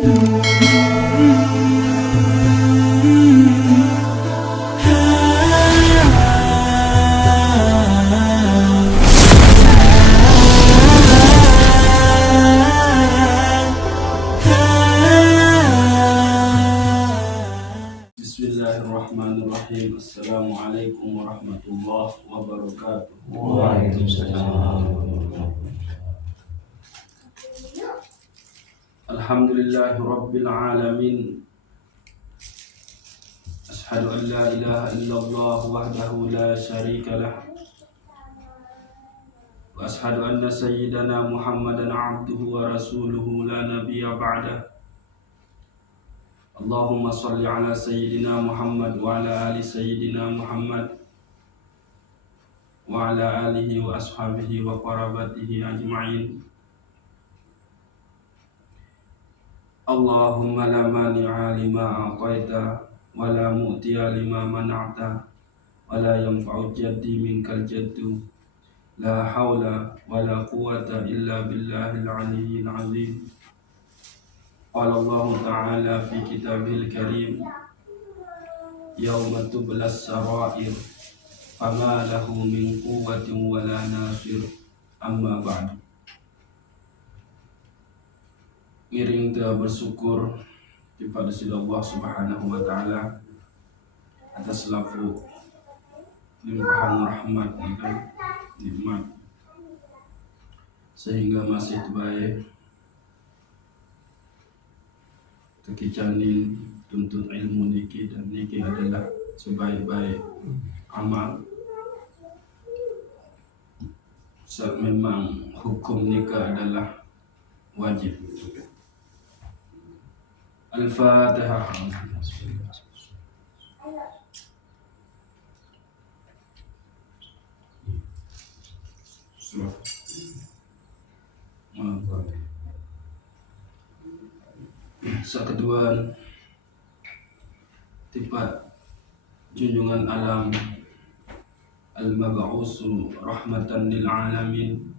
Bismillahirrahmanirrahim. Assalamualaikum warahmatullahi wabarakatuh. Waalaikumsalam. Alhamdulillahi rabbil alamin. Ashhadu an la ilaha illallah wahdahu la syarika lah. Wa ashhadu anna sayyidana Muhammadan abduhu wa rasuluhu la nabiyya ba'dah. Allahumma salli ala sayyidina Muhammad wa ala ali sayyidina Muhammad wa ala alihi wa ashabihi wa qarabatihi ajma'in. Allahumma la mani'a lima a'taita wa la mu'tiya lima mana'ta wa la yanfa'u jaddi minkal jaddu la hawla wa la quwwata illa billahil aliyyil azim. Qala Allah ta'ala fi kitabihil karim yawma tublas sarair fama lahu min quwwatin wa la nasir, amma ba'du. Ngiring kita bersyukur kepada Allah Subhanahu wa taala atas lafu limpahan rahmat dan nikmat sehingga masih terbaik kekicanin tuntut ilmu niki, dan niki adalah sebaik-baik amal. Saat memang hukum nikah adalah wajib. Al-Fatihah. Kedua, tiba junjungan alam al-mab'usu rahmatan lil alamin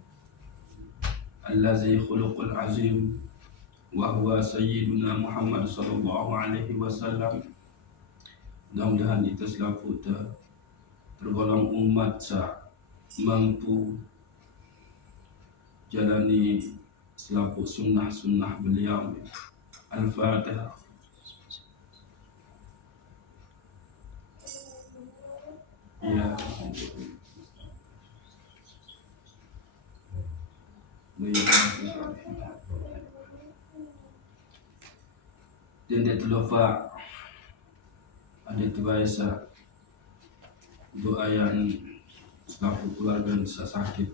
allazi khuluqul azim wa huwa sayyiduna Muhammad sallallahu alaihi wasallam. Mudah-mudahan kita selaku tergolong umat mampu jalani selaku sunnah beliau. Al-Fatihah. Ya. Dan tidak lupa ada biasa doa yang selaku keluarga bisa sakit.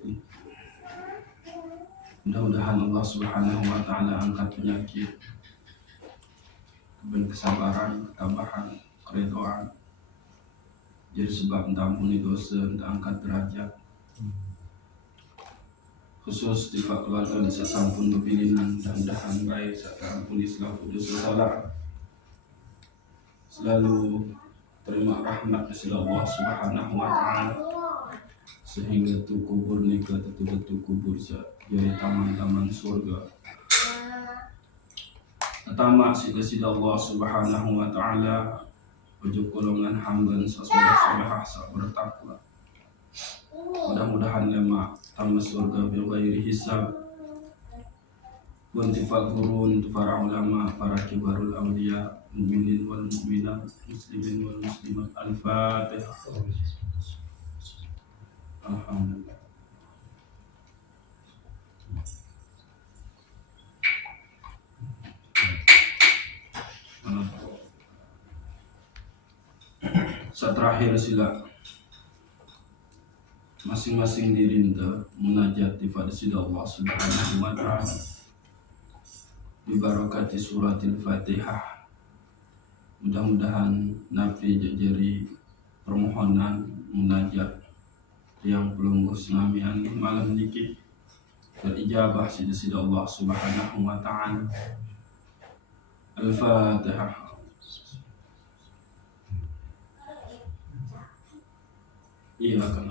Mudah-mudahan Allah Subhanahu wa taala angkat penyakit, beri kesabaran, ketabahan, keridhaan, jadi sebab mengampuni dosa dan angkat derajat. Khusus di keluarga bisa sampun kepilinan dan dahan baik serta ampuni selaku dosa salah. Selalu terima rahmat dari Allah Subhanahu wa taala sehingga tu kubur nikah betul-betul kubur jadi taman-taman surga. Pertama sida Allah Subhanahu wa taala ujuk golongan hamba salihah bertakwa. Mudah-mudahan lema taman surga bighairi hisab. Wantifal gurun para ulama, para kibarul awliya, mu'minin wal mu'minat, muslimin wal muslimat. Al-Fatihah. Alhamdulillah. Saat terakhir sila masing-masing dirinta munajat di sida Allah Subhanahu wa taala bi barakati suratil Fatihah. Mudah-mudahan nafi jadi permohonan munajat yang pelungguh tsunami angin malam niki terijabah sida Allah Subhanahu wa taala. Al-Fatihah. Iya kan.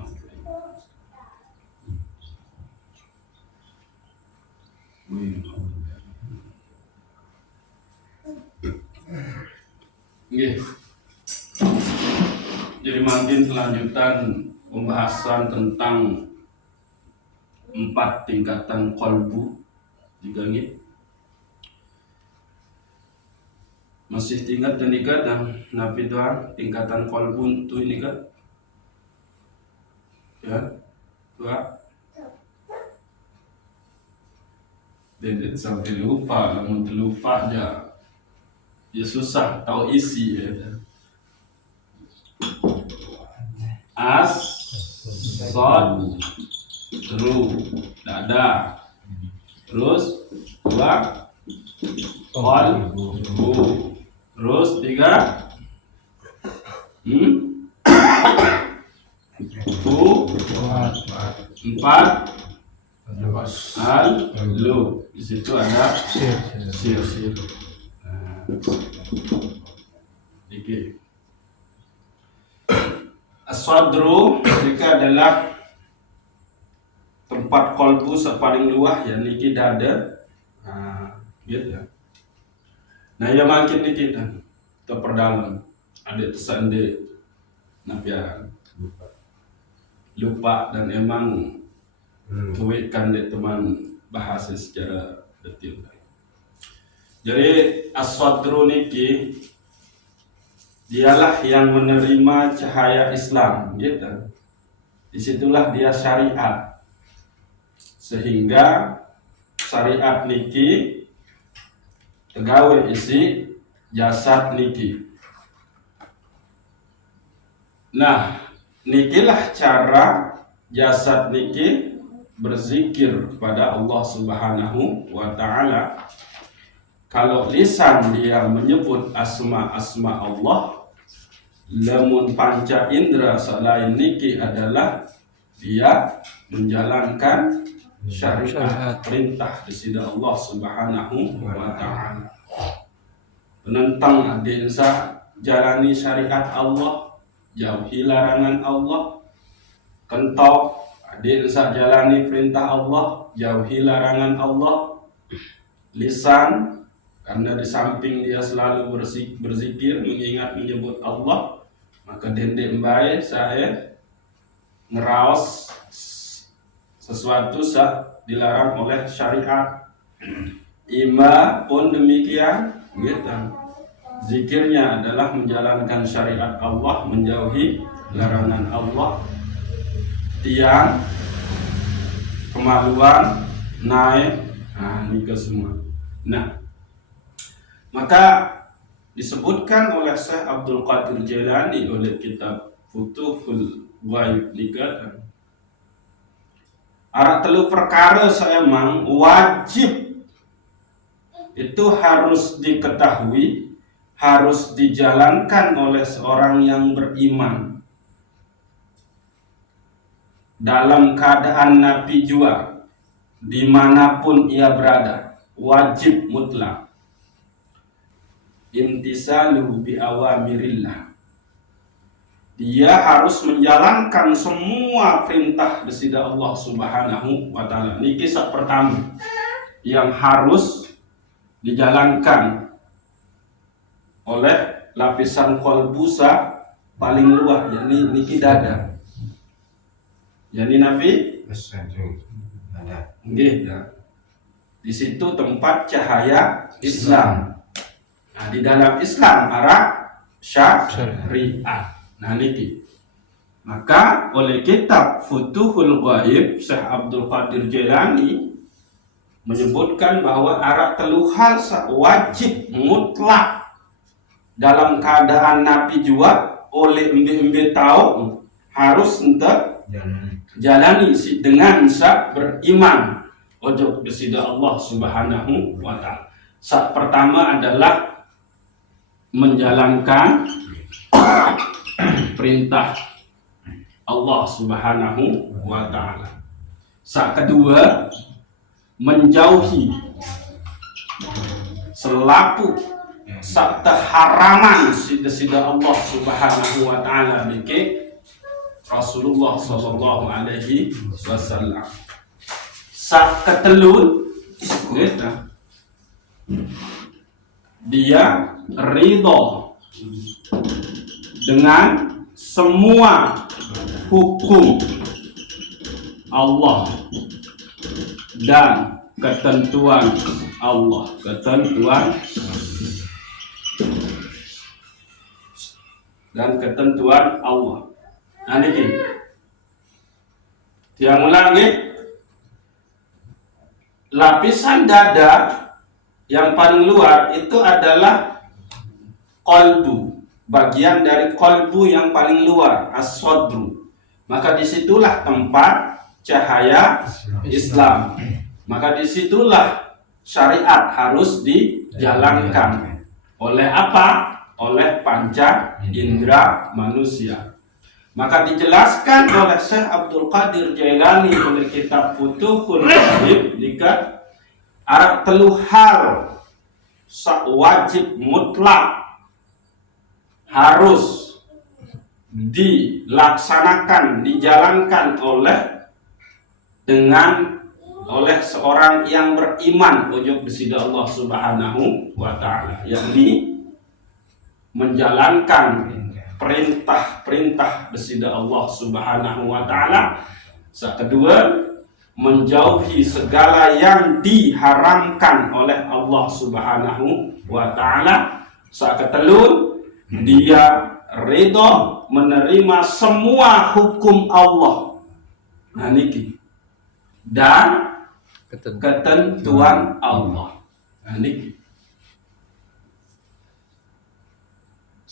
Nggih. Jadi makin kelanjutan pembahasan tentang 4 tingkatan kolbu juga nggih. Masih tingkat dan ikat dan nabi doang tingkatan kolbu itu ini kan ya dua Dedet sampai lupa, namun terlupa aja ya susah tahu isi ya. As sod ru dada terus 2 kol bu terus 3 bu 4 al lu. Di situ ada sir. Oke. As-sadru mereka adalah tempat kolbu paling luas ya niki dada. Gitu ya. Nah yang makin dikit terperdalam ada tersandek nabian lupa dan emang tuitkan deh teman bahasa secara detail. Jadi as-sadru niki dialah yang menerima cahaya Islam, gitu. Disitulah dia syariat. Sehingga syariat niki tegawe isi jasad niki. Nah, nikilah cara jasad niki berzikir kepada Allah Subhanahu wa Ta'ala. Kalau lisan dia menyebut asma-asma Allah, lamun panca indera selain niki adalah dia menjalankan syariat perintah disida Allah Subhanahu wa Ta'ala. Penentang adinsa jalani syariat Allah, jauhi larangan Allah. Kentok adinsa jalani perintah Allah, jauhi larangan Allah. Lisan karena di samping dia selalu berzikir, mengingat, menyebut Allah, maka dendek baik saya ngeraos sesuatu dilarang oleh syariat. Ima pun demikian, gitu. Zikirnya adalah menjalankan syariat Allah, menjauhi larangan Allah. Tiang, kemaluan, naik, ini semua. Nah, maka disebutkan oleh Syekh Abdul Qadir Jailani oleh kitab Futuhul Ghaib dikatakan arah telu perkara seemang wajib itu harus diketahui, harus dijalankan oleh seorang yang beriman dalam keadaan nafi jua dimanapun ia berada, wajib mutlak. Imtisalu bi awamirillah. Dia harus menjalankan semua perintah disida Allah Subhanahu wa Ta'ala. Ini kisah pertama yang harus dijalankan oleh lapisan kolbusa paling luas, yakni niki dada. Yani Nabi di situ tempat cahaya Islam. Nah, di dalam Islam arah syariat. Nah, niki. Maka oleh kitab Futuhul Ghaib Syekh Abdul Qadir Jailani menyebutkan bahwa arah telu hal wajib mutlak dalam keadaan nabi jua oleh embe-embe tahu harus untuk jalani dengan beriman ojo besida Allah Subhanahu wa Ta'ala. Saat pertama adalah menjalankan perintah Allah Subhanahu wa Ta'ala. Saat kedua menjauhi selaku sabda haraman sida Allah Subhanahu wa Ta'ala bike Rasulullah sallallahu alaihi wasallam. Saat ketelut dia ridho dengan semua hukum Allah dan ketentuan Allah, Allah. Nah ini yang ulangi, lapisan dada yang paling luar itu adalah qalbu, bagian dari qalbu yang paling luar, as-sadru. Maka disitulah tempat cahaya Islam. Maka disitulah syariat harus dijalankan. Oleh apa? Oleh panca indera manusia. Maka dijelaskan oleh Syekh Abdul Qadir Jailani oleh kitab Futuhul Qalib jika arah telu hal wajib mutlak harus dilaksanakan, dijalankan oleh seorang yang beriman ujub besida Allah Subhanahu wa taala, yakni menjalankan perintah besida Allah Subhanahu wa taala. Kedua, menjauhi segala yang diharamkan oleh Allah Subhanahu wa taala. Ketelu, dia ridho menerima semua hukum Allah. Nah niki. Dan ketentuan Allah. Nah niki.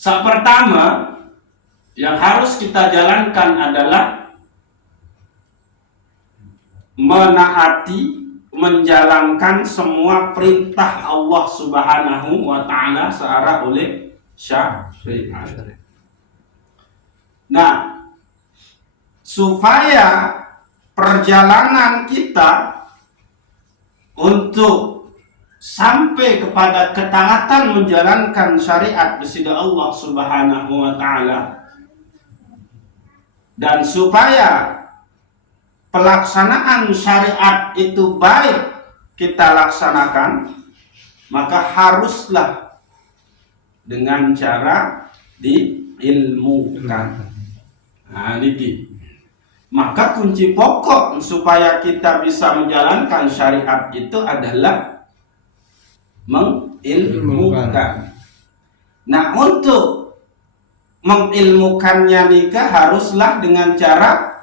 Pertama yang harus kita jalankan adalah menaati, menjalankan semua perintah Allah Subhanahu wa taala secara oleh syariat. Nah, supaya perjalanan kita untuk sampai kepada ketaatan menjalankan syariat besida Allah Subhanahu wa taala, dan supaya pelaksanaan syariat itu baik kita laksanakan, maka haruslah dengan cara diilmukan. Nah, ini. Maka kunci pokok supaya kita bisa menjalankan syariat itu adalah mengilmukan. Nah, untuk mengilmukannya nikah haruslah dengan cara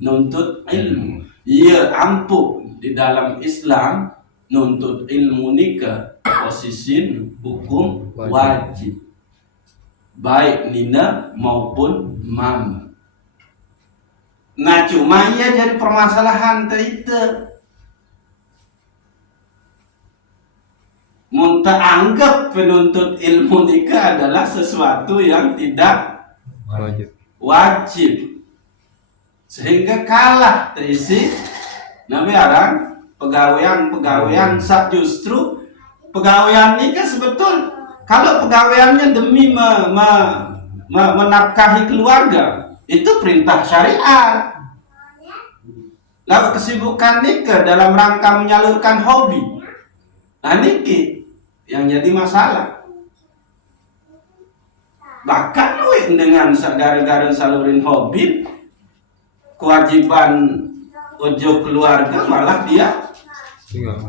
nuntut ilmu. Iya, ampuh di dalam Islam nuntut ilmu nikah posisi hukum wajib, baik nina maupun mama. Nah, cuma ia jadi permasalahan itu. Muntah anggap penuntut ilmu nikah adalah sesuatu yang tidak wajib. Sehingga kalah terisi nabi arang pegawaian sak justru pegawaian nikah sebetul kalau pegawaiannya demi menafkahi keluarga itu perintah syariat. Lalu kesibukan nikah dalam rangka menyalurkan hobi, nah niki yang jadi masalah. Bahkan dengan gara-gara salurin hobi, kewajiban ujuk keluarga malah dia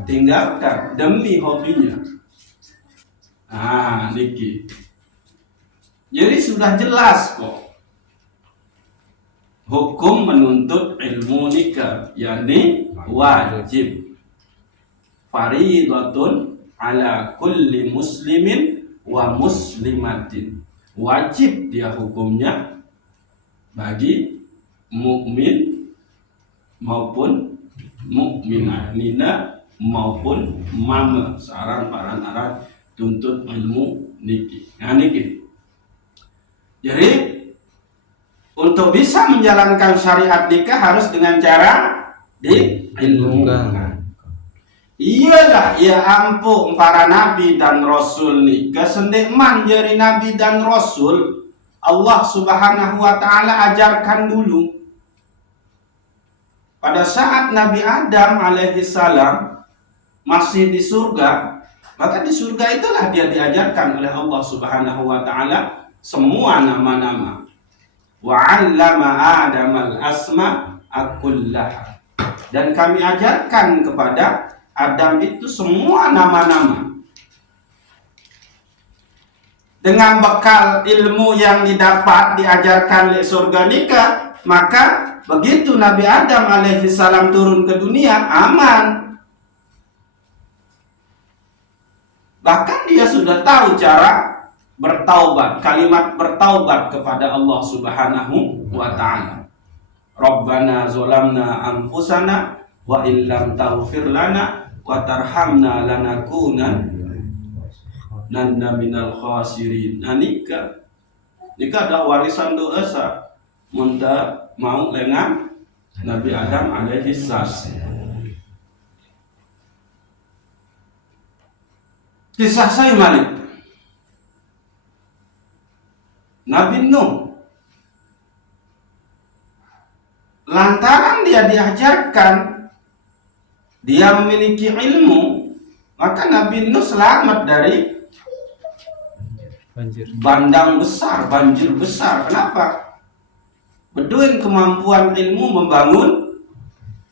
tinggalkan demi hobinya. Ah, niki. Jadi sudah jelas kok hukum menuntut ilmu nikah, yakni wajib. Faridatun ala kulli muslimin wa muslimatin. Wajib dia hukumnya bagi mukmin maupun mukminah, nina maupun mama, sarang paran tuntut ilmu niki. Nah niki. Jadi untuk bisa menjalankan syariat nikah harus dengan cara diilmukan. Iyalah, ya ampun para nabi dan rasul nikah sendekman jadi nabi dan rasul Allah Subhanahu wa taala ajarkan dulu. Pada saat Nabi Adam alaihi salam masih di surga, Maka di surga itulah dia diajarkan oleh Allah Subhanahu wa taala semua nama-nama. Wa 'allama Adamal asma akullaha. Dan kami ajarkan kepada Adam itu semua nama-nama. Dengan bekal ilmu yang didapat diajarkan di surga nikah, maka begitu Nabi Adam alaihi salam turun ke dunia aman. Bahkan dia sudah tahu cara bertaubat, kalimat bertaubat kepada Allah Subhanahu wa taala. Rabbana zolamna anfusana wa illam taghfir lana wa tarhamna lanakunanna minal khasirin. Nah, nikah ada warisan dosa munta mau dengan Nabi Adam alaihi salam. Kisah saya Malik. Nabi Nuh, lantaran dia diajarkan, dia memiliki ilmu, maka Nabi Nuh selamat dari bandang besar, banjir besar. Kenapa? Beduin kemampuan ilmu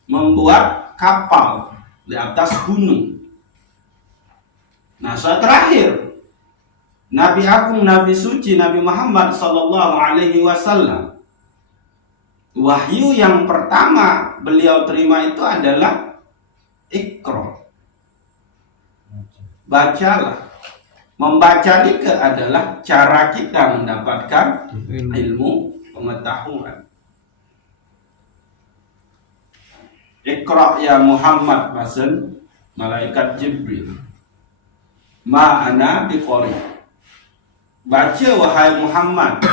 membuat kapal di atas gunung. Nah, saat terakhir Nabi Agung, Nabi Suci, Nabi Muhammad Sallallahu Alaihi Wasallam, wahyu yang pertama beliau terima itu adalah Iqra. Bacalah. Membaca nikah adalah cara kita mendapatkan ilmu pengetahuan. Iqra ya Muhammad, bahasan malaikat Jibril. Ma'ana biqari. Baca wahai Muhammad.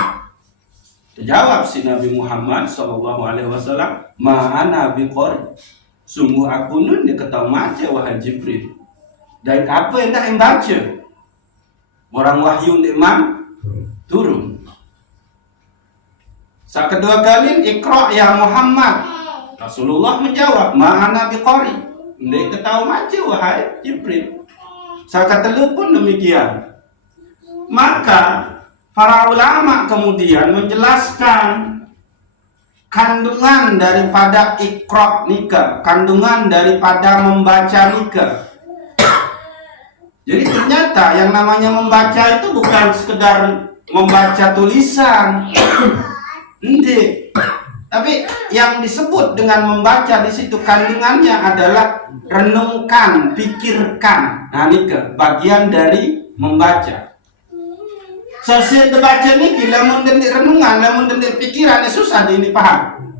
Jawab si Nabi Muhammad sallallahu alaihi wasallam, ma'ana biqari. Sungguh aku nun dia ketahui baca wahai Jibril. Dan apa yang nak baca? Orang wahyu nikmat turun. Saat kedua kali Iqra ya Muhammad. Rasulullah menjawab, ma'ana biqari. Dia ketahui baca wahai Jibril. Saat kedua pun demikian. Maka para ulama kemudian menjelaskan kandungan daripada Iqra nikah, kandungan daripada membaca nikah. Jadi ternyata yang namanya membaca itu bukan sekedar membaca tulisan. Hindi. Tapi yang disebut dengan membaca di situ kandungannya adalah renungkan, pikirkan. Nah, nikah bagian dari membaca. Sosial baca niki lamun dendik renungan, lamun dendik pikiran susah ini paham.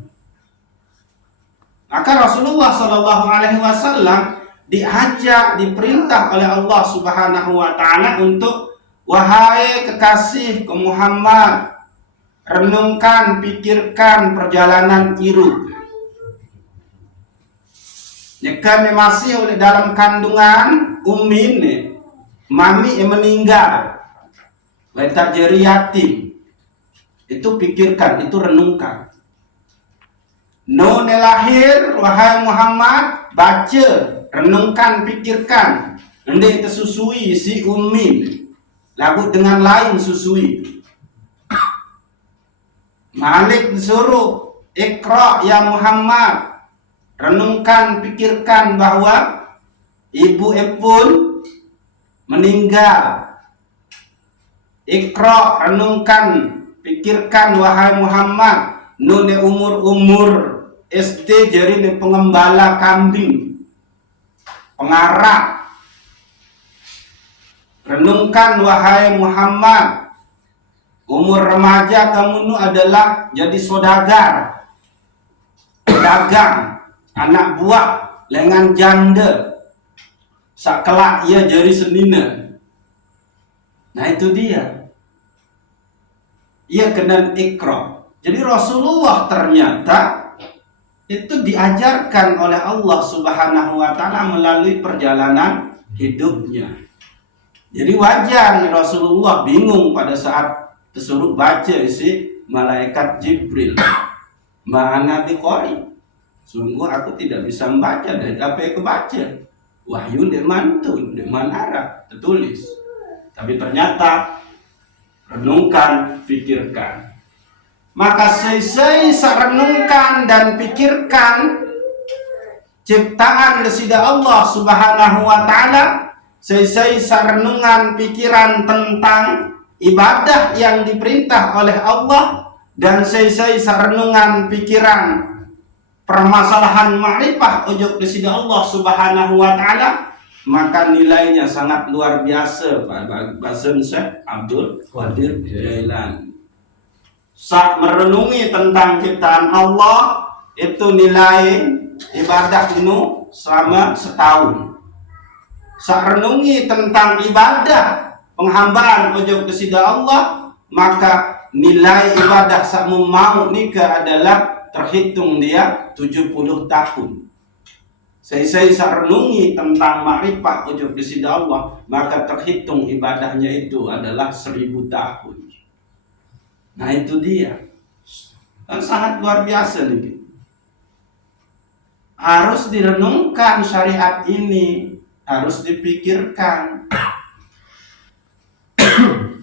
Maka Rasulullah Shallallahu Alaihi Wasallam diajak, diperintah oleh Allah Subhanahu Wa Taala untuk wahai kekasih ke Muhammad, renungkan, pikirkan perjalanan hidup. Jika masih oleh dalam kandungan ummin, mami yang meninggal, letak jari yatim, itu pikirkan, itu renungkan. None lahir, wahai Muhammad, baca, renungkan, pikirkan. Nanti tersusui si ummin, lagu dengan lain susui. Malik disuruh Iqra ya Muhammad, renungkan, pikirkan bahwa ibu pun meninggal. Iqra, renungkan, pikirkan wahai Muhammad, nune umur SD jadi pengembala kambing, pengarap. Renungkan wahai Muhammad, umur remaja kamu nu adalah jadi saudagar, dagang, anak buah, lengan janda, sakelak ia jadi senina. Nah itu dia. Ia kena Iqra. Jadi Rasulullah ternyata itu diajarkan oleh Allah Subhanahu Wa Taala melalui perjalanan hidupnya. Jadi wajar Rasulullah bingung pada saat disuruh baca isi malaikat Jibril. Ma'ana biqari. Sungguh aku tidak bisa membaca dari apa yang kebaca. wahyu di mantun, di manara tertulis. Tapi ternyata renungkan, pikirkan. Maka seisai renungkan dan pikirkan ciptaan lesida Allah Subhanahu wa taala, seisai renungan pikiran tentang ibadah yang diperintah oleh Allah, dan seisai renungan pikiran permasalahan ma'rifah ujuk lesida Allah Subhanahu wa taala, maka nilainya sangat luar biasa Pak Basen Syekh Abdul Qadir Jailani. Saat merenungi tentang ciptaan Allah, itu nilai ibadah itu selama setahun. Saat renungi tentang ibadah penghambaan ujuk kesida Allah, maka nilai ibadah saat mau nikah adalah terhitung dia 70 tahun. Saya renungi tentang ma'rifah ujuk kesida Allah, maka terhitung ibadahnya itu adalah 1000 tahun. Nah itu dia, kan sangat luar biasa nih. Harus direnungkan syariat ini, harus dipikirkan,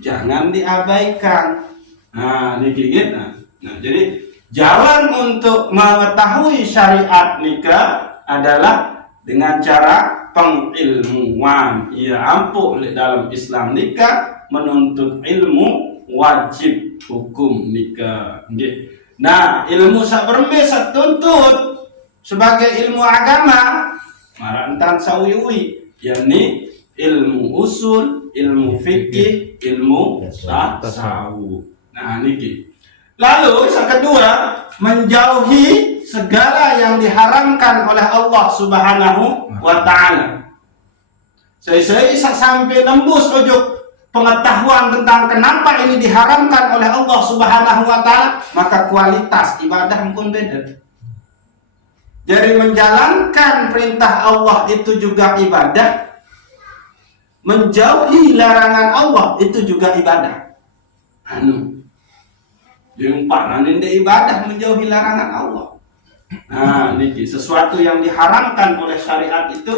jangan diabaikan. Nah ini gitu. Nah jadi jalan untuk mengetahui syariat nikah adalah dengan cara pengilmuan. Ya ampuh dalam Islam nikah menuntut ilmu wajib hukum nikah. Nah, ilmu sak berembe sak tuntut sebagai ilmu agama marantan sawiwi, yakni ilmu usul, ilmu fikih, ilmu tasawuf. Nah, niki. Lalu yang kedua, menjauhi segala yang diharamkan oleh Allah Subhanahu wa taala. Saya sampai nembus ujuk pengetahuan tentang kenapa ini diharamkan oleh Allah Subhanahu wa taala, maka kualitas ibadah pun beda. Jadi menjalankan perintah Allah itu juga ibadah, menjauhi larangan Allah itu juga ibadah. Diumpamakan ibadah menjauhi larangan Allah. Nah, niki sesuatu yang diharamkan oleh syariat itu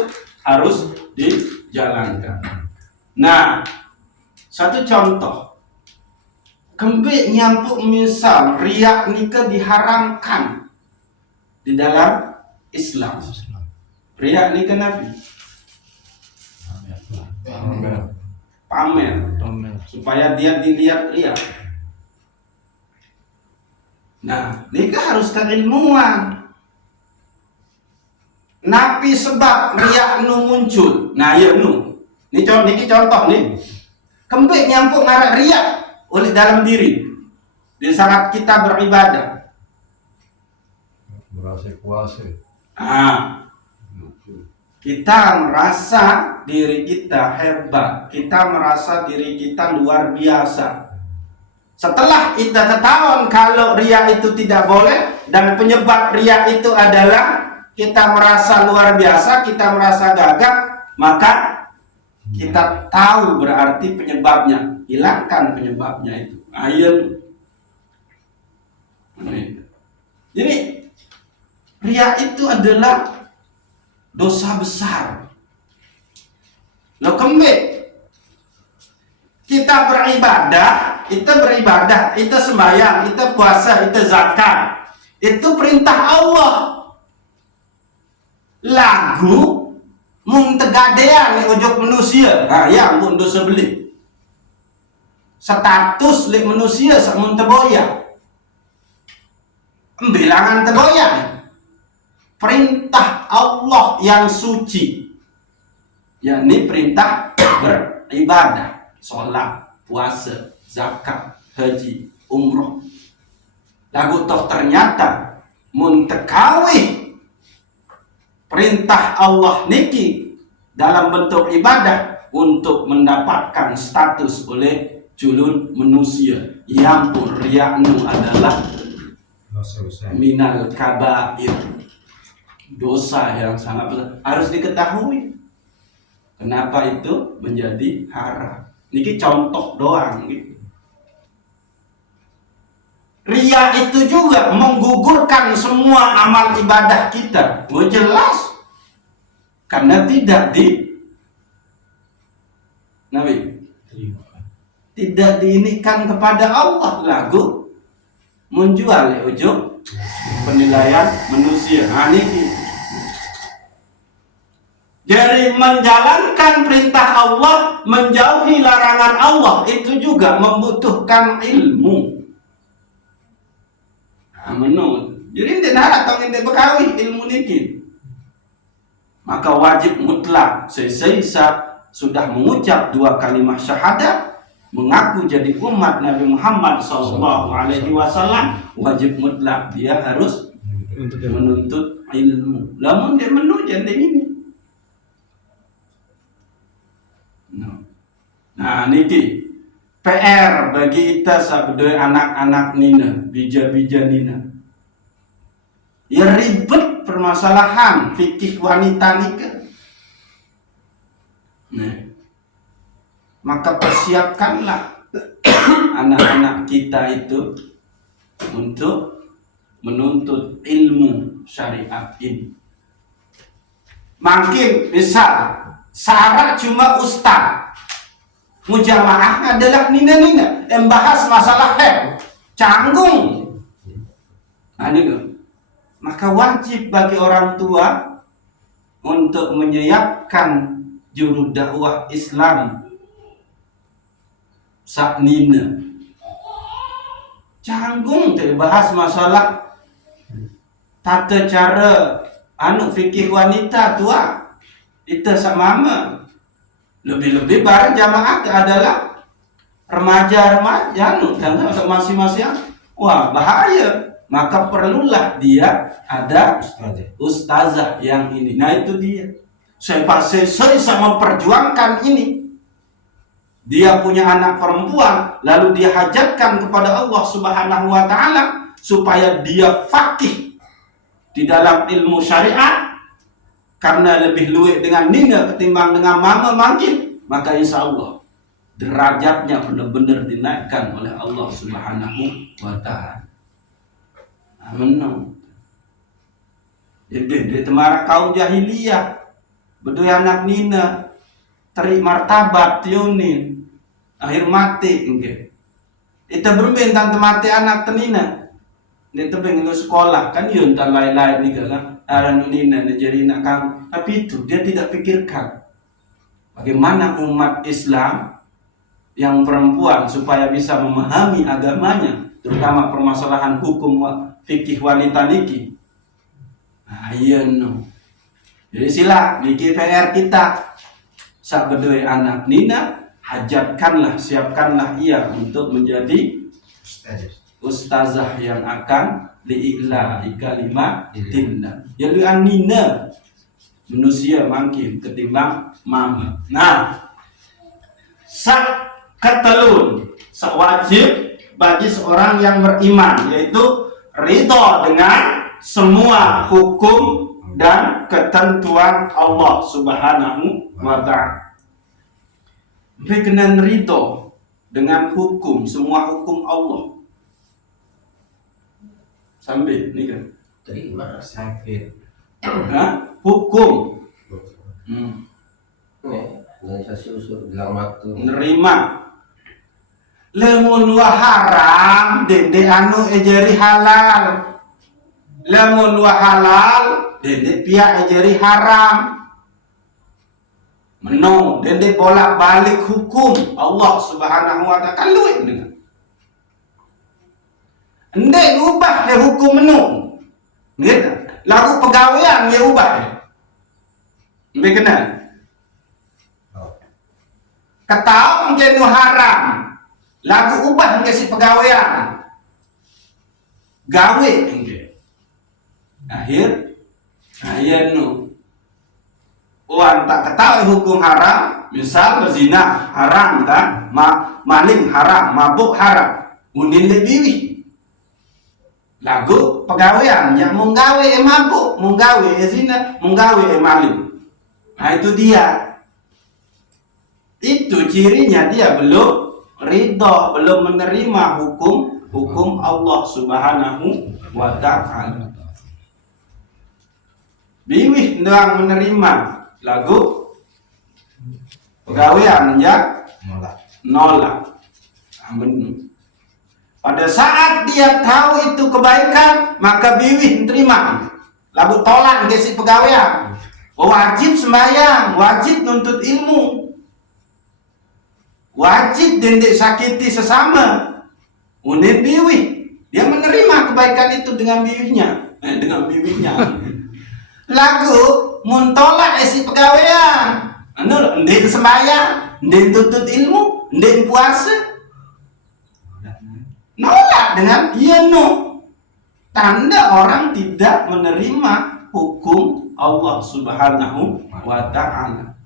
harus dijalankan. Nah, satu contoh, kembali nyampuk misal riak nikah diharamkan di dalam Islam. Riak nikah Nabi pamer supaya dia dilihat riak. Nah, nikah harus keilmuan. Nabi sebab riak nu muncul. Nah, ya nu. Ini contoh nih. Kembali nyampuk ngarak riak oleh dalam diri di saat kita beribadah. Merasa kuasa. Kita merasa diri kita hebat, kita merasa diri kita luar biasa. Setelah kita ketahuan kalau riak itu tidak boleh dan penyebab riak itu adalah kita merasa luar biasa, kita merasa gagah, maka kita tahu berarti penyebabnya, hilangkan penyebabnya itu. Ayat. Jadi riak itu adalah dosa besar. Lo kembali kita beribadah, itu sembahyang, itu puasa, itu zakat, itu perintah Allah. Lagu mung tegadean nih ujuk manusia, nah ya ampun dosa beli. Status lik manusia samun teboya, bilangan teboya. Perintah Allah yang suci, yakni perintah beribadah, sholat, puasa, zakat, haji, umroh. Lagu toh ternyata muntekawih perintah Allah niki dalam bentuk ibadah untuk mendapatkan status oleh julun manusia. Yang pun riaknu adalah minal kabair, dosa yang sangat besar, harus diketahui kenapa itu menjadi haram. Niki contoh doang gitu. Ria itu juga menggugurkan semua amal ibadah kita. Oh, jelas. Karena tidak tidak diinikan kepada Allah, lagu menjual ujung penilaian manusia. Nah, ini jadi menjalankan perintah Allah, menjauhi larangan Allah itu juga membutuhkan ilmu. Nah, menurut jadi tidak atau tidak berkawin ilmu niki, maka wajib mutlak sisa sudah mengucap 2 kalimat syahadat, mengaku jadi umat Nabi Muhammad SAW, wajib mutlak dia harus menuntut ilmu. Lamun dia menuju ini. Nah niki PR bagi kita sabdoi anak-anak nina, bija-bija nina. Ya ribet permasalahan fikih wanita nikah. Nah, maka persiapkanlah anak-anak kita itu untuk menuntut ilmu syariat ini. Makin misal syarat cuma ustaz, mujamaah adalah nina-nina yang bahas masalah canggung. Nah, ini maka wajib bagi orang tua untuk menyiapkan juru dakwah Islam sak nina. Canggung bahas masalah tata cara fikih wanita tua. Itu sak mama. Lebih-lebih bareng jamaah adalah remaja-remaja untuk masing-masing. Wah, bahaya. Maka perlulah dia ada ustazah yang ini. Nah, itu dia. Saya sama memperjuangkan ini. Dia punya anak perempuan, lalu dia hajatkan kepada Allah Subhanahu wa Ta'ala supaya dia faqih di dalam ilmu syariat, karena lebih luwek dengan nina ketimbang dengan mama makin, maka insya Allah derajatnya benar-benar dinaikkan oleh Allah Subhanahu wa Ta'ala. Amin. Jadi temara kaum jahiliyah bedoi anak nina teri martabat tiunin akhir mati enggak. Itu bermain tante mati anak tenina. Itu pengen sekolah kan yun tan lain-lain nih kan. Aran nina jadi nak kamu. Tapi itu dia tidak pikirkan bagaimana umat Islam yang perempuan supaya bisa memahami agamanya, terutama permasalahan hukum fikih wanita niki. Nah, iya no. Jadi sila niki PR kita sak bedoi anak nina, hajatkanlah, siapkanlah ia untuk menjadi ustazah yang akan li'ilahi kalimatillah. Jadi nina manusia makin ketimbang mama. Nah, sak ketelun, sak wajib bagi seorang yang beriman, yaitu ridho dengan semua hukum dan ketentuan Allah Subhanahu wa Ta'ala. Berkenan ridho dengan hukum, semua hukum Allah. Sambil ini kan terima sakit. Hukum. Organisasi usul bilang waktu. Nerima. Lamun wa haram dende anu ejeri halal. Lamun wa halal dende pihak ejeri haram. Menung dende bolak-balik hukum Allah Subhanahu wa Ta'ala luwih dengan. Ndek ubah le hukum menung. Gitu. Lagu pegawaian dia ubah. Ndek kenal. Ketahu jenuh haram. Lagu ubah ngasi pegawaian. Gawe engke. Akhir ayanu. Wan tak ketahui hukum haram, misal berzina haram kan, maling haram, mabuk haram, undin lebih. Lagu pegawaian yang menggawe mabuk, menggawe zina, menggawe maling. Nah itu dia. Itu cirinya dia belum ridho, belum menerima hukum Allah Subhanahu wa Ta'ala. Biwih doang menerima lagu pegawaian ya nolak. Pada saat dia tahu itu kebaikan, maka biwih terima. Lagu tolak ke si pegawaian. Wajib sembahyang, wajib nuntut ilmu, wajib dendek sakiti sesama. Unit biwih, dia menerima kebaikan itu dengan biwihnya, Lagu muntolak si pegawaian. Ndek sembahyang, ndek tuntut ilmu, ndek puasa. Nolak dengan iya no. Tanda orang tidak menerima hukum Allah Subhanahu wa ta'ala.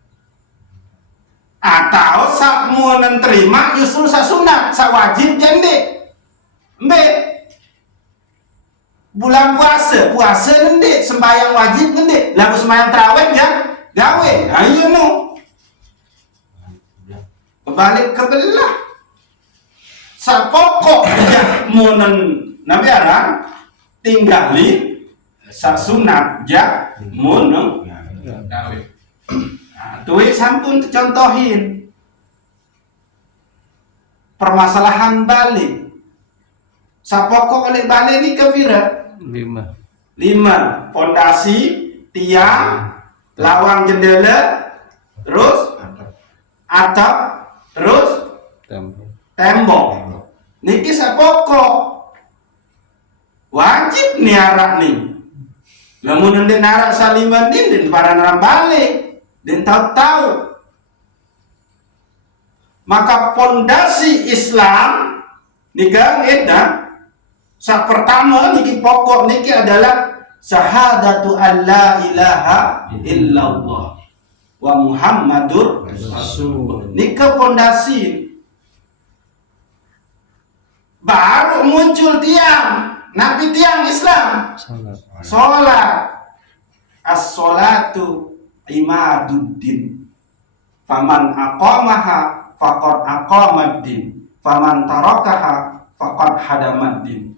Atau sak mau menerima justru sak sunat, sak wajib jende. Bulan puasa ngendek, sembahyang wajib ngendek, lagu sembahyang tarawih ya gawe. Ayo no. Kebalik kebelah. Sak pokok ya munen nabi arang tinggali sak sunat ya munen gawe. Tuh sampun contohin permasalahan balik. Sak pokok oleh balik ini kepira? 5. Fondasi, tiang, lawang jendela, terus atap, terus tembok. Niki sak pokok wajib niarak nih. Lamun ndek narak saliman din para naram balik dan tahu. Maka fondasi Islam nikah eta sak pertama niki pokok niki adalah syahadatu alla ilaha illallah wa Muhammadur Rasulullah. Nika fondasi. Baru muncul tiang, nabi tiang Islam. Sholat. As-sholatu imaduddin. Faman aqamaha faqad aqamaddin. Faman tarakaha faqad hadamaddin.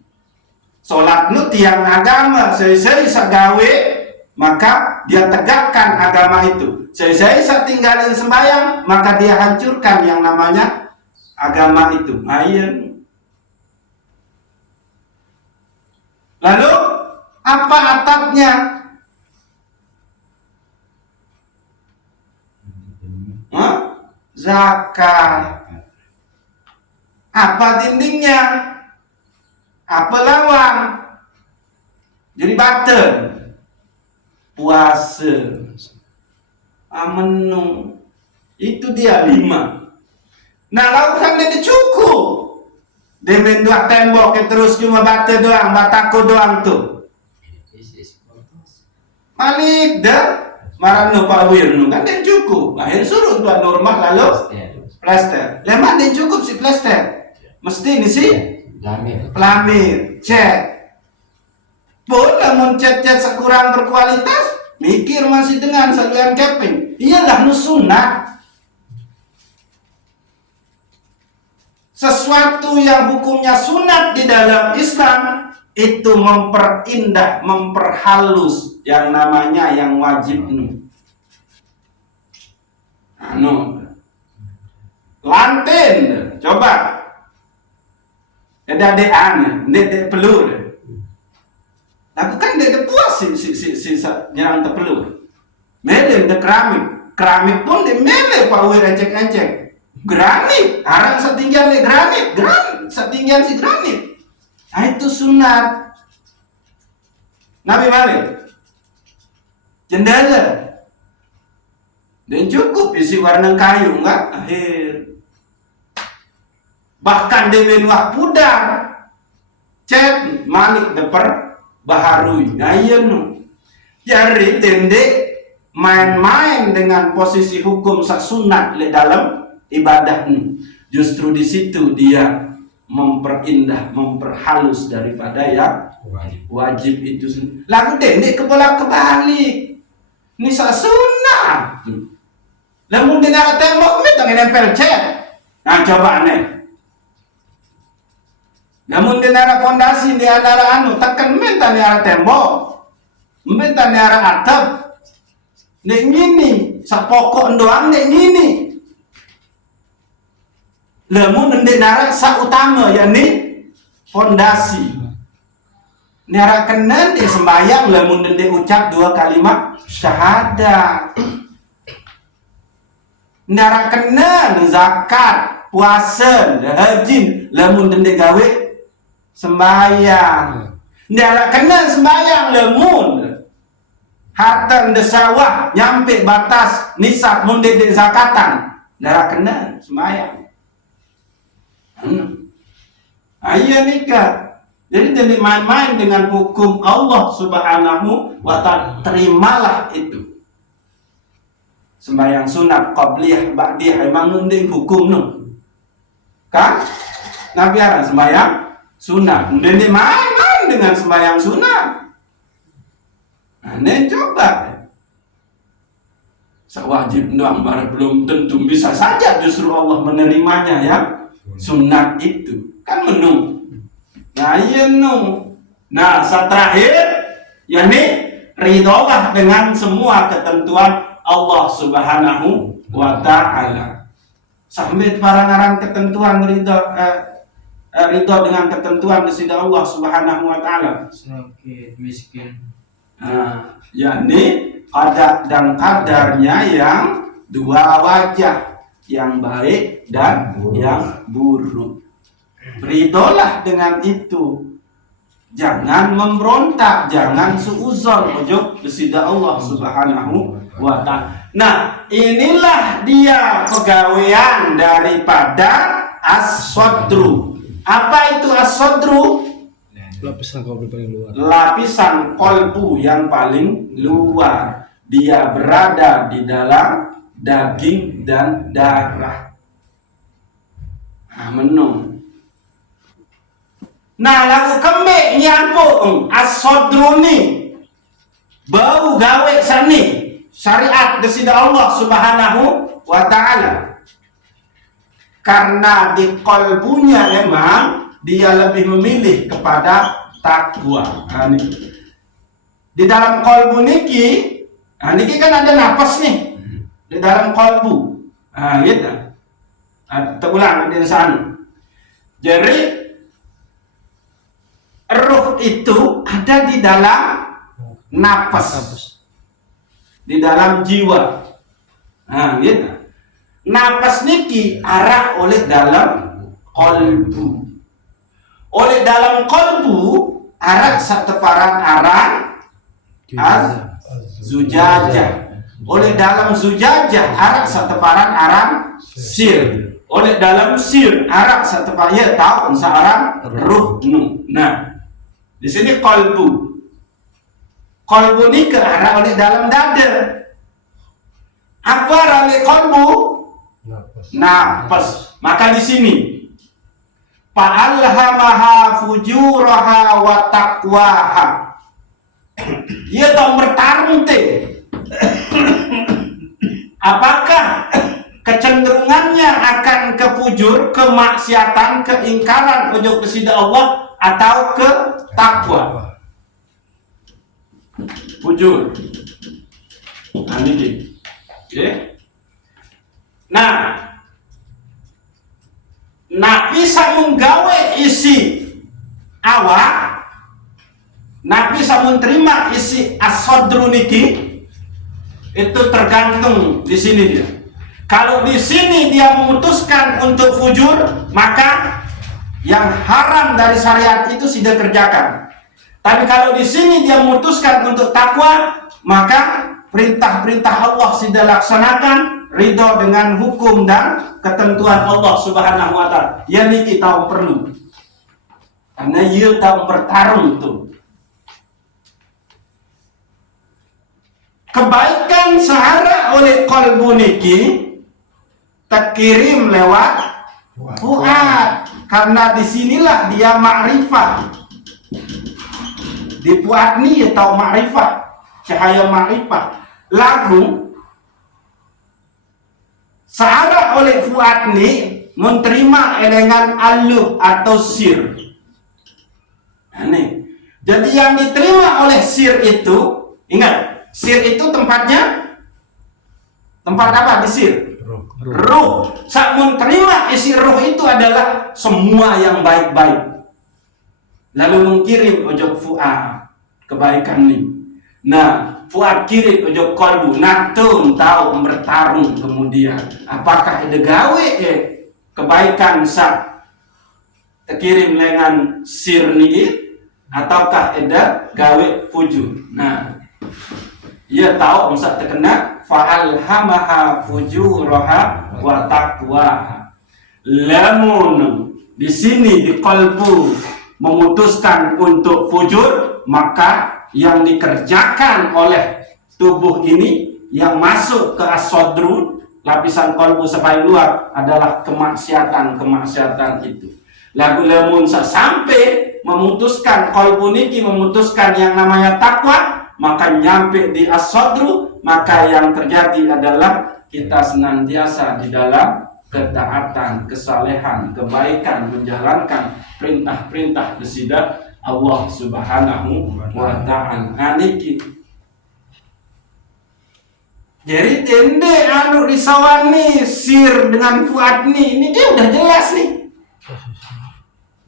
Sholat nu tiang agama, saya sagawe, maka dia tegakkan agama itu. Saya tinggalin sembahyang, maka dia hancurkan yang namanya agama itu. Ayo. Lalu apa atapnya? Zakat. Apa dindingnya? Apa lawang? Jadi bata. Puasa. Menu. Itu dia 5. Nah, lautan dia cukup. Demen dua tembok ke terus cuma bata doang, batako doang tuh. Malik dah marano pawirnu kan dia cukup. Akhir suruh tuan normal lalu plaster. Lemah dia cukup si plaster. Mesti ni si pelamir, cat. Pun namun cat-cat sekurang berkualitas, mikir masih dengan saluran keping. Iyalah nusunah. Sesuatu yang hukumnya sunat di dalam Islam itu memperindah, memperhalus yang namanya yang wajib lantin, coba kedadean, dede pelur, lakukan dede puas si nyerang tepelur, mele de keramik pun di mele pawir encek granit, arang setinggian granit, setinggian si granit. Nah, itu sunat. Nabi balik jendela dan cukup isi warna kayu enggak akhir. Bahkan demen wah pudar cat malik deper baharui. Nah iya no. Jadi tendek main-main dengan posisi hukum sak sunat di dalam ibadah ini. Justru di situ dia memperindah, memperhalus daripada yang wajib itu. Lagu dendek kebalik. Ini sak sunat. Namun di nara tembok ini tangan nempel cat. Nah coba aneh. Namun di nara fondasi di antara tekan minta nara tembok, minta nara atap. Nek ngini, sapokok doang nek ngini. Lamun ndek narak sak utama yakni fondasi. Narak kena di sembahyang lamun ndek ucap 2 kalimat syahadat. Narak kena zakat, puasa, haji lamun ndek gawe sembahyang. Narak kena sembahyang lamun harta ndek sawah nyampe batas nisab mun ndek zakatan. Narak kena sembahyang. Ayah nikah. Jadi jangan main-main dengan hukum Allah Subhanahu wa ta'ala. Terimalah itu. Sembahyang sunat, qabliyah, ba'diyah, emang nunding hukum nu. Kan? Nabi arang sembahyang sunat. Jangan main-main dengan sembahyang sunat. Nah, coba. Sewajib doang, belum tentu bisa saja justru Allah menerimanya ya. Sunat itu kan menung. Nah iya nung. Nah saat terakhir yakni ridholah dengan semua ketentuan Allah Subhanahu wa ta'ala. Sampai para ngarang ketentuan ridho dengan ketentuan dari Allah Subhanahu wa ta'ala. Sakit, miskin. Nah, yakni qada dan kadarnya yang dua wajah, yang baik dan yang buruk. Ridholah dengan itu. Jangan memberontak, jangan suuzon ojo besida Allah Subhanahu wa ta'ala. Nah, inilah dia pegawaian daripada as-sadru. Apa itu as-sadru? Lapisan kalbu paling luar. Lapisan kolbu yang paling luar. Dia berada di dalam daging dan darah. Nah, menung. Nah, lagu kembik nyampu as-sadru ni bau gawe sani syariat desida Allah Subhanahu wa ta'ala. Karena di kolbunya memang dia lebih memilih kepada takwa. Nah, di dalam kolbu niki, nah, niki kan ada nafas nih di dalam kolbu. Nah, gitu. Terulang di sana. Jadi ruh itu ada di dalam nafas, di dalam jiwa. Nah, gitu. Nafas niki arah oleh dalam kolbu. Oleh dalam kolbu arah sateparan arah zujajah. Oleh dalam zujajah arah sateparan arah sir. Oleh dalam sir arah sateparan ya tahu searang ruh nu. Nah, di sini kolbu. Kolbu ini ke arah oleh dalam dada. Apa arah oleh kolbu? Nafas. Maka di sini fa'alhamaha fujuraha wa taqwaha. Dia tahu bertarung teh. Apakah kecenderungannya akan ke fujur, kemaksiatan, keingkaran ujung kesida Allah atau ke takwa? Fujur. Nah, ini. Okay. Nah, bisa menggawe isi awak, bisa menerima isi as-sadru niki, itu tergantung di sini dia. Kalau di sini dia memutuskan untuk fujur, maka yang haram dari syariat itu sudah kerjakan. Tapi kalau di sini dia memutuskan untuk takwa, maka perintah-perintah Allah sudah laksanakan, ridho dengan hukum dan ketentuan Allah Subhanahu wa ta'ala. Ya ini kita perlu. Karena ia tahu bertarung itu. Kebaikan sehara oleh kolbu niki terkirim lewat fuad. Karena disinilah dia ma'rifah. Di fuad ni dia tahu ma'rifah, cahaya ma'rifah. Lagu searah oleh fuad ni menerima dengan alub atau sir. Ini. Jadi yang diterima oleh sir itu, ingat, sir itu tempatnya Tempat apa disir? Ruh. Samun terima isi ruh itu adalah semua yang baik-baik. Lalu mengirim ojo fuad kebaikan nih. Nah, fuad kirim ojo kolbu. Natum tahu bertarung kemudian. Apakah ada gawe kebaikan sak terkirim dengan sir nih, ataukah ada gawe fujur? Nah, ia tahu masa terkena fa'alhamaha fujuraha wa taqwaha. Lamun di sini di qalbu memutuskan untuk fujur, maka yang dikerjakan oleh tubuh ini yang masuk ke as-sadru, lapisan qalbu sampai luar adalah kemaksiatan itu. Lagu lamun sampai memutuskan qalbu niki memutuskan yang namanya takwa, maka nyampe di as-sadru, maka yang terjadi adalah kita senantiasa di dalam ketaatan, kesalehan, kebaikan, menjalankan perintah-perintah desidat Allah Subhanahu wa ta'ala. Niki. Jadi tende anu disawani sir dengan fuad nih, ini dia udah jelas nih.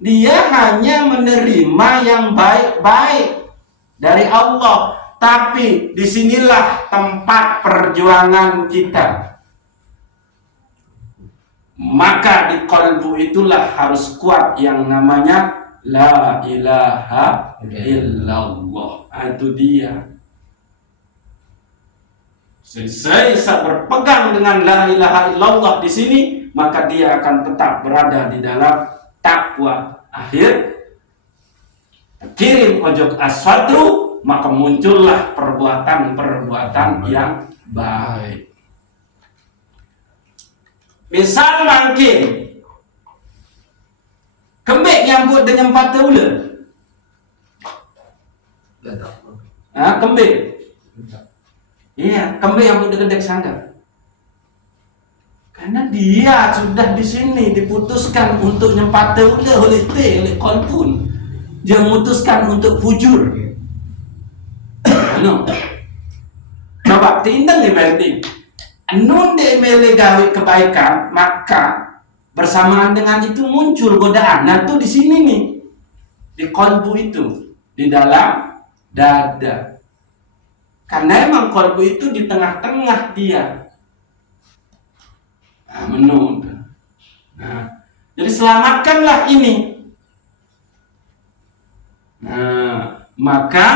Dia hanya menerima yang baik-baik dari Allah. Tapi disinilah tempat perjuangan kita. Maka di qalbu itulah harus kuat yang namanya la ilaha illallah. Itu dia. Selesai berpegang dengan la ilaha illallah di sini, maka dia akan tetap berada di dalam takwa. Akhir kirim ojok asfaltu, maka muncullah perbuatan-perbuatan yang baik. Misal mungkin kembik nyambut dengan patah ular. Kembik. Iya, kembik yang udah gede sanggar. Karena dia sudah di sini diputuskan untuk nyempatah ular oleh kolpun. Dia memutuskan untuk fujur. No. Coba tindang berarti nun demele gawe kebaikan, maka bersamaan dengan itu muncul godaan. Nah, tuh di sini nih, di kolbu itu, di dalam dada. Karena emang kolbu itu di tengah-tengah dia. Nah, menurut. Nah, jadi selamatkanlah ini. Nah, maka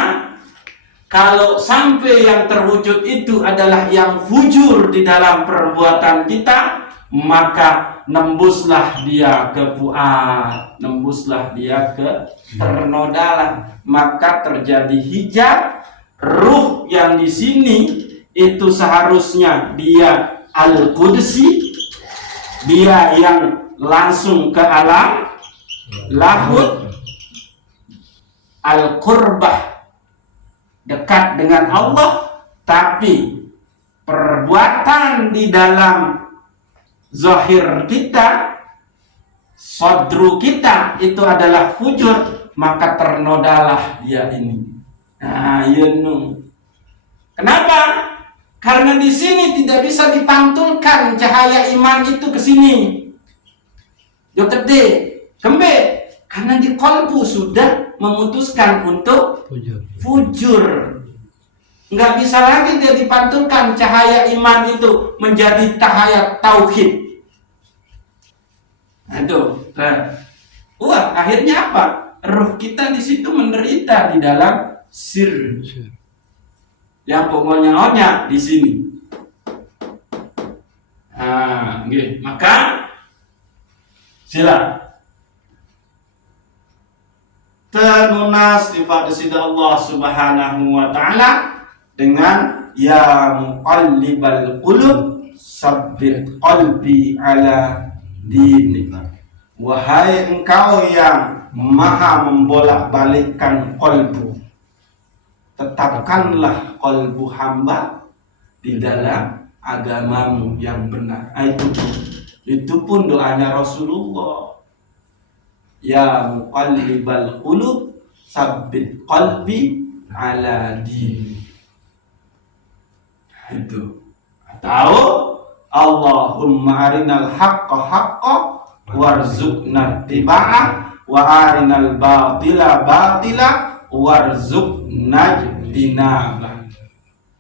kalau sampai yang terwujud itu adalah yang fujur di dalam perbuatan kita, maka nembuslah dia ke fuad, nembuslah dia ke ternodalah, maka terjadi hijab. Ruh yang di sini itu seharusnya dia al-qudsi, dia yang langsung ke alam lahud, al-qurbah, dekat dengan Allah, tapi perbuatan di dalam zahir kita, sadru kita itu adalah fujur, maka ternodalah dia ini. Nah, kenapa? Karena di sini tidak bisa dipantulkan cahaya iman itu ke sini. Dokter D, kembali, karena di kolbu sudah memutuskan untuk fujur. Nggak bisa lagi dia dipantulkan cahaya iman itu menjadi cahaya tauhid. Aduh, wah, akhirnya apa? Ruh kita di situ menderita di dalam sir. Yang pokoknya di sini. Nah, okay. Maka sila tenunas sifat sida Allah Subhanahu wa ta'ala dengan ya muqallibal qulub sabbit qalbi ala dinik. Wahai engkau yang maha membolak-balikkan qalbu, tetapkanlah qalbu hamba di dalam agamamu yang benar. Itu pun doanya Rasulullah. Ya muqallibal qulub sabbit qalbi ala dini. Itu Tahu? Allahumma arinal haqqa haqqa warzuqna tiba'ah wa arinal batila batila warzuqna jinabah.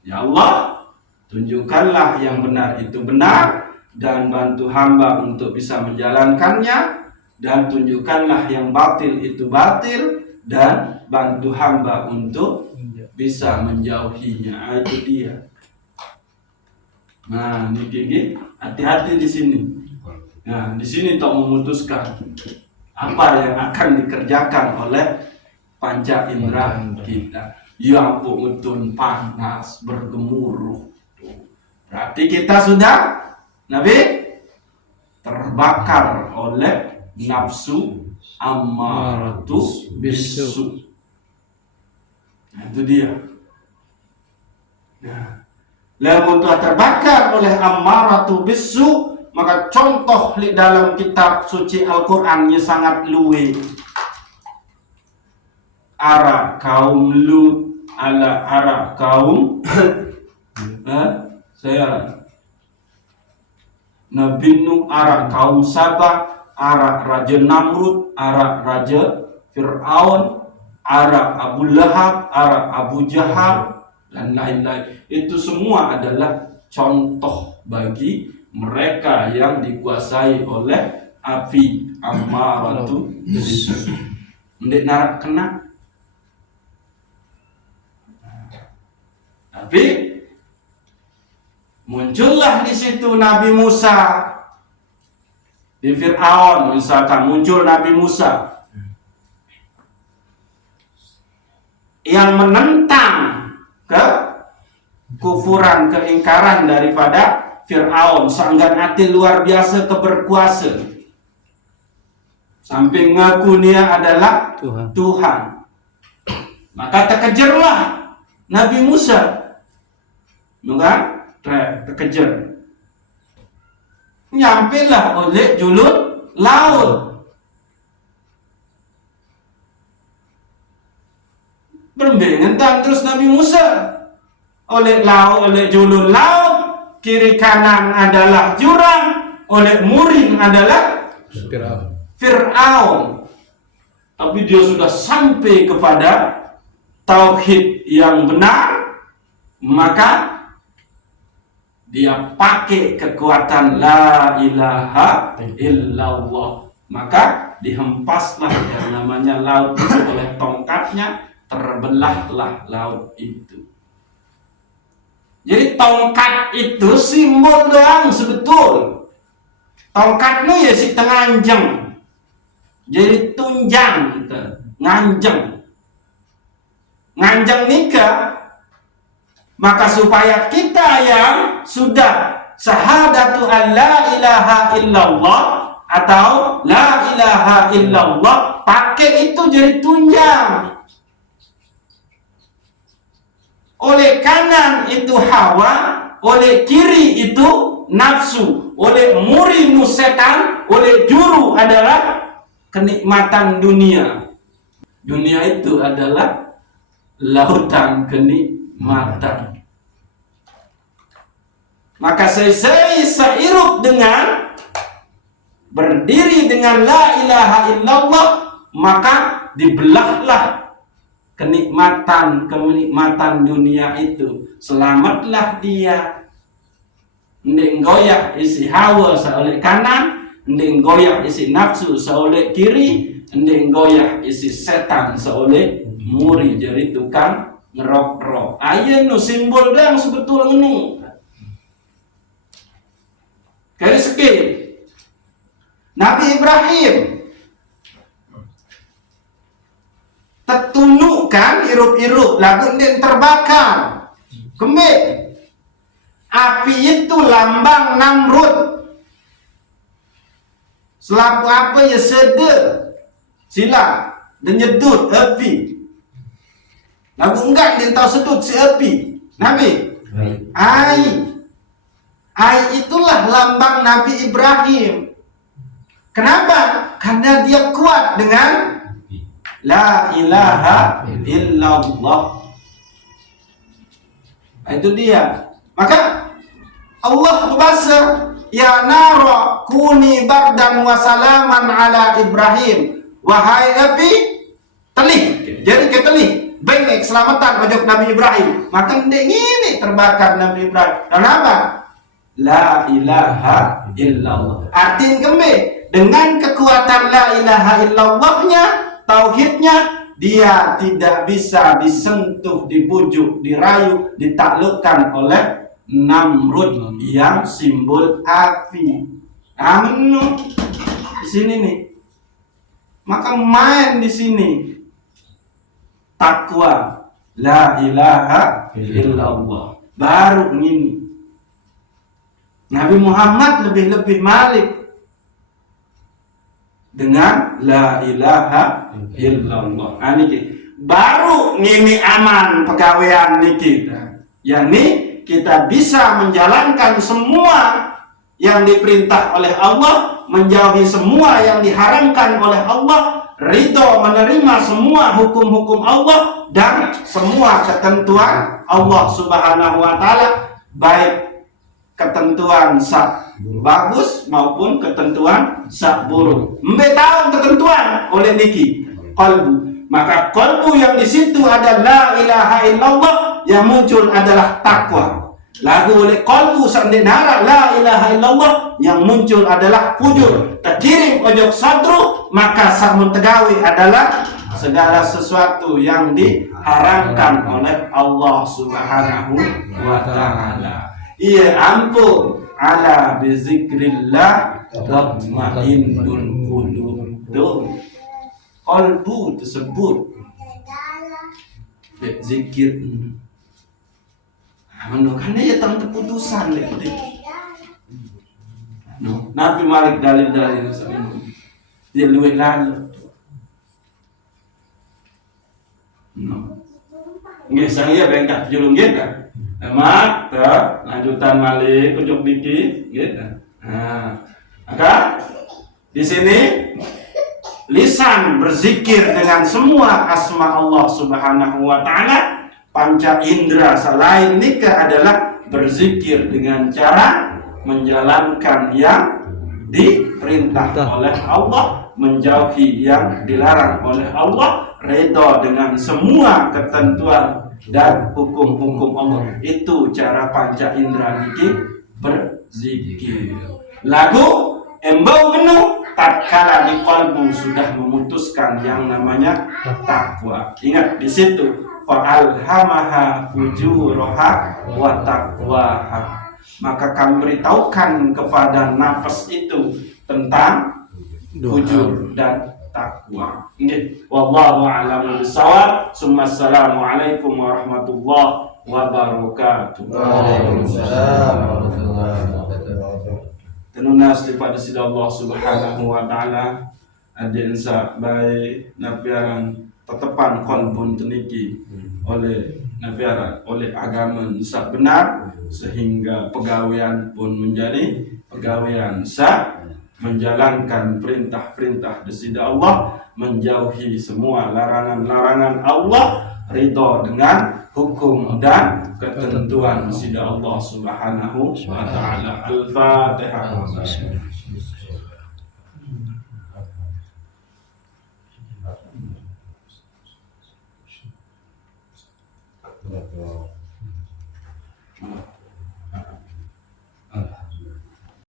Ya Allah, tunjukkanlah yang benar itu benar dan bantu hamba untuk bisa menjalankannya, dan tunjukkanlah yang batil itu batil dan bantu hamba untuk bisa menjauhinya. Itu dia. Nah, ini gigi, hati-hati di sini. Nah, di sini untuk memutuskan apa yang akan dikerjakan oleh panca indera kita. Ya ampun, panas, bergemuruh. Berarti kita sudah, Nabi, terbakar oleh nafsu ammaratu bisu. Nah, itu dia. Nah, lalu telah terbakar oleh ammaratu bisu, maka contoh di dalam kitab suci Al-Quran yang sangat luwe. Ara kaum Lut ala ara kaum Nabi Nuh, ara kaum Saba, ara Raja Namrud, ara Raja Fir'aun, ara Abu Lahab, ara Abu Jahal, dan lain-lain. Itu semua adalah contoh bagi mereka yang dikuasai oleh api ammaratu bisu. Ndek narak kena. Tapi muncullah di situ Nabi Musa di Fir'aun, misalkan muncul Nabi Musa yang menentang kekufuran, keingkaran daripada Fir'aun, sanggan hati luar biasa keberkuasa, sampai ngaku dia adalah Tuhan. Maka terkejarlah Nabi Musa, bukan? Terkejar, nyampelah oleh julur laut. Berbengentan terus Nabi Musa oleh laut, oleh julur laut, kiri kanan adalah jurang, oleh murim adalah Fir'aun. Tapi dia sudah sampai kepada tauhid yang benar, maka dia pakai kekuatan la ilaha illallah. Maka dihempaslah yang namanya laut itu oleh tongkatnya, terbelahlah laut itu. Jadi tongkat itu simbol doang sebetul. Tongkatnya ya si tenganjeng. Jadi tunjang gitu. Nganjeng. Nganjeng nikah. Maka supaya kita yang sudah syahadatu an la ilaha illallah atau la ilaha illallah, pakai itu jadi tunjang. Oleh kanan itu hawa, oleh kiri itu nafsu, oleh murimu setan, oleh juru adalah kenikmatan dunia. Dunia itu adalah lautan kenikmatan. Maka saya seirup dengan berdiri dengan la ilaha illallah, maka dibelahlah kenikmatan dunia itu. Selamatlah dia. Ndek goyak isi hawa seoleh kanan, ndek goyak isi nafsu seoleh kiri, ndek goyak isi setan seoleh muri, jadi tukang ngerok-rok. Ayen no simbol yang sebetul ngenu. Kali segi Nabi Ibrahim tertunukkan irup-irup lagu den terbakar kembali. Api itu lambang Namrud. Selaku apa ya sede sila dan nyedut api. Lagu enggak den tahu sedut si api. Nabi Ai itulah lambang Nabi Ibrahim. Kenapa? Karena dia kuat dengan la ilaha illallah. Itu dia. Maka Allah berbahasa, ya nara kuni bardan wa salaman ala Ibrahim. Wahai api, telih. Jadi ke telih. Baik keselamatan ojok Nabi Ibrahim. Maka ini terbakar Nabi Ibrahim. Kenapa? La ilaha illallah. Artinya kembe, dengan kekuatan la ilaha illallahnya, tauhidnya, dia tidak bisa disentuh, dibujuk, dirayu, ditaklukkan oleh Namrud yang simbol api. Amin. Di sini nih. Maka main di sini takwa la ilaha illallah. Baru ini Nabi Muhammad lebih-lebih malik dengan la ilaha illallah. Ini baru ngini aman pegawaian niki. Yani kita bisa menjalankan semua yang diperintah oleh Allah, menjauhi semua yang diharamkan oleh Allah, ridho menerima semua hukum-hukum Allah dan semua ketentuan Allah Subhanahu wa taala, baik ketentuan sak bagus maupun ketentuan sak buruk. Mbe tahu ketentuan oleh niki qalbu. Maka qalbu yang di situ ada la ilaha illallah, yang muncul adalah takwa. Lagu oleh qalbu sandinara la ilaha illallah, yang muncul adalah fujur. Terkirim ojok sadru, maka samun tegawi adalah segala sesuatu yang diharamkan oleh Allah Subhanahu wa taala. Iya ampun, ala bizikrillah tatmainnul qulub. Tuh, qalbu tersebut zikir. Karena ya tentang keputusan deh. No. Nabi Malik dalil-dalil dia luwih lalu. No. Nggih saya bengkak julung nggih ta. Emak ta lanjutan Malik ujuk dikit nggih ta. Nah, maka di sini lisan berzikir dengan semua asma Allah Subhanahu wa taala. Panca indera selain nikah adalah berzikir dengan cara menjalankan yang diperintah oleh Allah, menjauhi yang dilarang oleh Allah, redha dengan semua ketentuan dan hukum-hukum Allah. Itu cara panca indera niki berzikir. Lagu embau menu tatkala di qalbu sudah memutuskan yang namanya takwa. Ingat di situ fa'alhamaha fujuraha wa taqwaha. Maka kami beritahukan kepada nafas itu tentang fujur dan takwa. Nggih, wallahu a'lam bishawab. Assalamualaikum warahmatullahi wabarakatuh. Waalaikumsalam warahmatullahi wabarakatuh. Tenuna sifat sida Allah Subhanahu wa taala adensa baik nafiaran tetepan kolbun teniki oleh nafiaran oleh agama sak benar, sehingga pegawaian pun menjadi pegawaian sak menjalankan perintah-perintah desida Allah, menjauhi semua larangan-larangan Allah, ridho dengan hukum dan ketentuan desida Allah Subhanahu wa taala. Al-Fatihah. Betul.